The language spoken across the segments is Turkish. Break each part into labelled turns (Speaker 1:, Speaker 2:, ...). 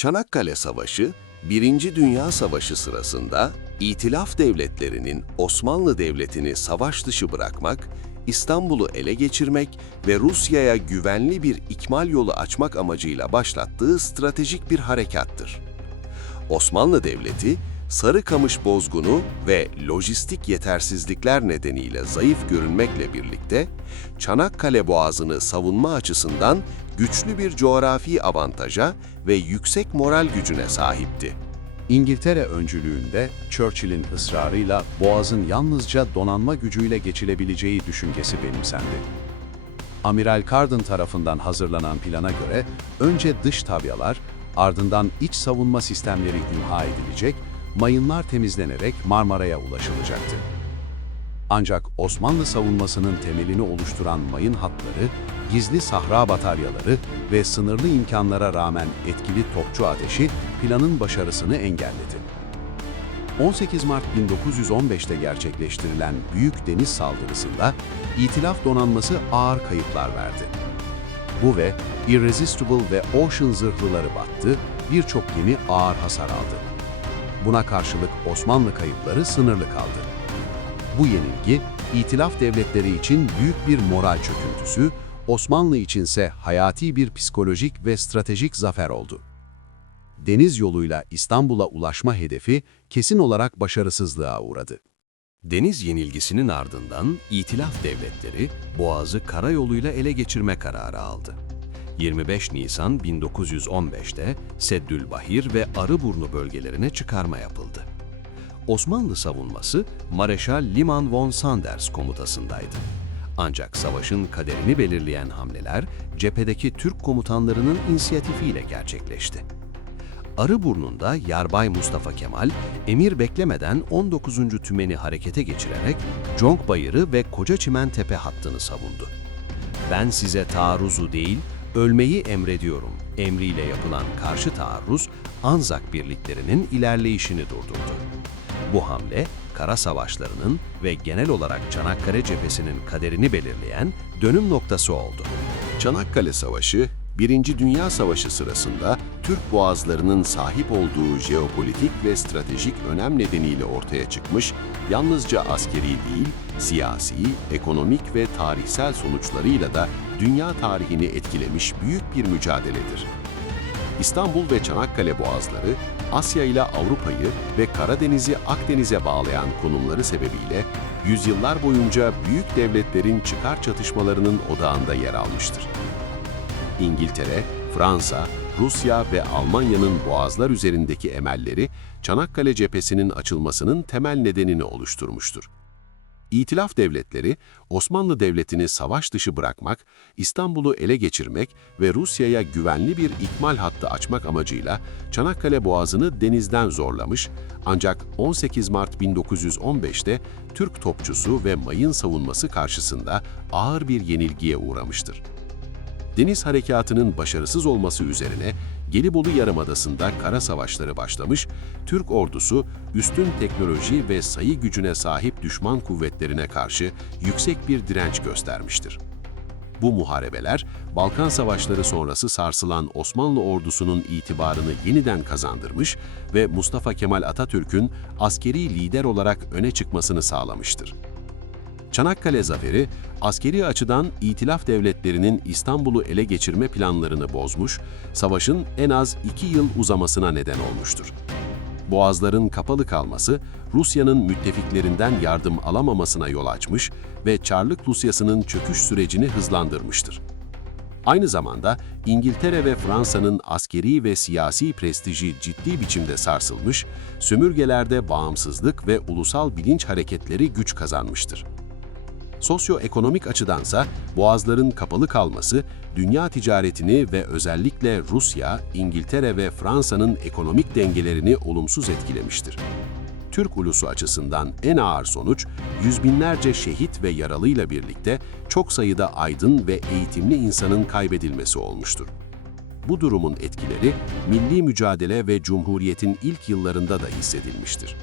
Speaker 1: Çanakkale Savaşı, Birinci Dünya Savaşı sırasında İtilaf devletlerinin Osmanlı Devleti'ni savaş dışı bırakmak, İstanbul'u ele geçirmek ve Rusya'ya güvenli bir ikmal yolu açmak amacıyla başlattığı stratejik bir harekattır. Osmanlı Devleti, Sarıkamış bozgunu ve lojistik yetersizlikler nedeniyle zayıf görünmekle birlikte, Çanakkale Boğazı'nı savunma açısından güçlü bir coğrafi avantaja ve yüksek moral gücüne sahipti.
Speaker 2: İngiltere öncülüğünde Churchill'in ısrarıyla Boğaz'ın yalnızca donanma gücüyle geçilebileceği düşüncesi benimsendi. Amiral Carden tarafından hazırlanan plana göre önce dış tabyalar, ardından iç savunma sistemleri imha edilecek, mayınlar temizlenerek Marmara'ya ulaşılacaktı. Ancak Osmanlı savunmasının temelini oluşturan mayın hatları, gizli sahra bataryaları ve sınırlı imkanlara rağmen etkili topçu ateşi planın başarısını engelledi. 18 Mart 1915'te gerçekleştirilen Büyük Deniz Saldırısı'nda İtilaf donanması ağır kayıplar verdi. Bu ve Irresistible ve Ocean zırhlıları battı, birçok gemi ağır hasar aldı. Buna karşılık Osmanlı kayıpları sınırlı kaldı. Bu yenilgi, İtilaf devletleri için büyük bir moral çöküntüsü, Osmanlı içinse hayati bir psikolojik ve stratejik zafer oldu. Deniz yoluyla İstanbul'a ulaşma hedefi kesin olarak başarısızlığa uğradı.
Speaker 3: Deniz yenilgisinin ardından İtilaf devletleri Boğaz'ı karayoluyla ele geçirme kararı aldı. 25 Nisan 1915'te Seddülbahir ve Arıburnu bölgelerine çıkarma yapıldı. Osmanlı savunması Mareşal Liman von Sanders komutasındaydı. Ancak savaşın kaderini belirleyen hamleler cephedeki Türk komutanlarının inisiyatifiyle gerçekleşti. Arıburnu'nda Yarbay Mustafa Kemal, emir beklemeden 19. tümeni harekete geçirerek Conk Bayırı ve Kocaçimen Tepe hattını savundu. Ben size taarruzu değil, ölmeyi emrediyorum emriyle yapılan karşı taarruz, Anzak birliklerinin ilerleyişini durdurdu. Bu hamle, kara savaşlarının ve genel olarak Çanakkale cephesinin kaderini belirleyen dönüm noktası oldu.
Speaker 1: Çanakkale Savaşı, Birinci Dünya Savaşı sırasında Türk boğazlarının sahip olduğu jeopolitik ve stratejik önem nedeniyle ortaya çıkmış, yalnızca askeri değil, siyasi, ekonomik ve tarihsel sonuçlarıyla da dünya tarihini etkilemiş büyük bir mücadeledir. İstanbul ve Çanakkale boğazları, Asya ile Avrupa'yı ve Karadeniz'i Akdeniz'e bağlayan konumları sebebiyle yüzyıllar boyunca büyük devletlerin çıkar çatışmalarının odağında yer almıştır. İngiltere, Fransa, Rusya ve Almanya'nın boğazlar üzerindeki emelleri Çanakkale cephesinin açılmasının temel nedenini oluşturmuştur. İtilaf devletleri, Osmanlı Devleti'ni savaş dışı bırakmak, İstanbul'u ele geçirmek ve Rusya'ya güvenli bir ikmal hattı açmak amacıyla Çanakkale Boğazı'nı denizden zorlamış, ancak 18 Mart 1915'te Türk topçusu ve mayın savunması karşısında ağır bir yenilgiye uğramıştır. Deniz harekatının başarısız olması üzerine Gelibolu Yarımadası'nda kara savaşları başlamış, Türk ordusu üstün teknoloji ve sayı gücüne sahip düşman kuvvetlerine karşı yüksek bir direnç göstermiştir. Bu muharebeler, Balkan Savaşları sonrası sarsılan Osmanlı ordusunun itibarını yeniden kazandırmış ve Mustafa Kemal Atatürk'ün askeri lider olarak öne çıkmasını sağlamıştır. Çanakkale Zaferi, askeri açıdan İtilaf devletlerinin İstanbul'u ele geçirme planlarını bozmuş, savaşın en az iki yıl uzamasına neden olmuştur. Boğazların kapalı kalması, Rusya'nın müttefiklerinden yardım alamamasına yol açmış ve Çarlık Rusyası'nın çöküş sürecini hızlandırmıştır. Aynı zamanda İngiltere ve Fransa'nın askeri ve siyasi prestiji ciddi biçimde sarsılmış, sömürgelerde bağımsızlık ve ulusal bilinç hareketleri güç kazanmıştır. Sosyoekonomik açıdansa boğazların kapalı kalması, dünya ticaretini ve özellikle Rusya, İngiltere ve Fransa'nın ekonomik dengelerini olumsuz etkilemiştir. Türk ulusu açısından en ağır sonuç, yüz binlerce şehit ve yaralıyla birlikte çok sayıda aydın ve eğitimli insanın kaybedilmesi olmuştur. Bu durumun etkileri, milli mücadele ve Cumhuriyet'in ilk yıllarında da hissedilmiştir.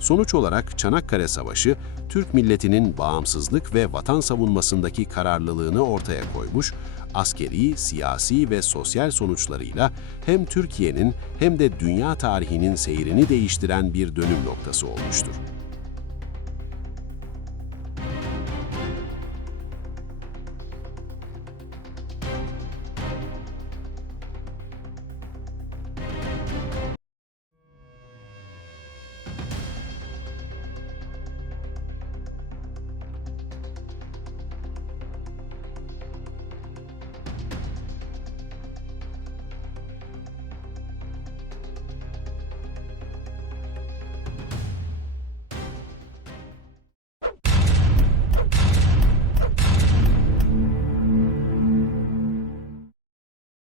Speaker 1: Sonuç olarak Çanakkale Savaşı, Türk milletinin bağımsızlık ve vatan savunmasındaki kararlılığını ortaya koymuş, askeri, siyasi ve sosyal sonuçlarıyla hem Türkiye'nin hem de dünya tarihinin seyrini değiştiren bir dönüm noktası olmuştur.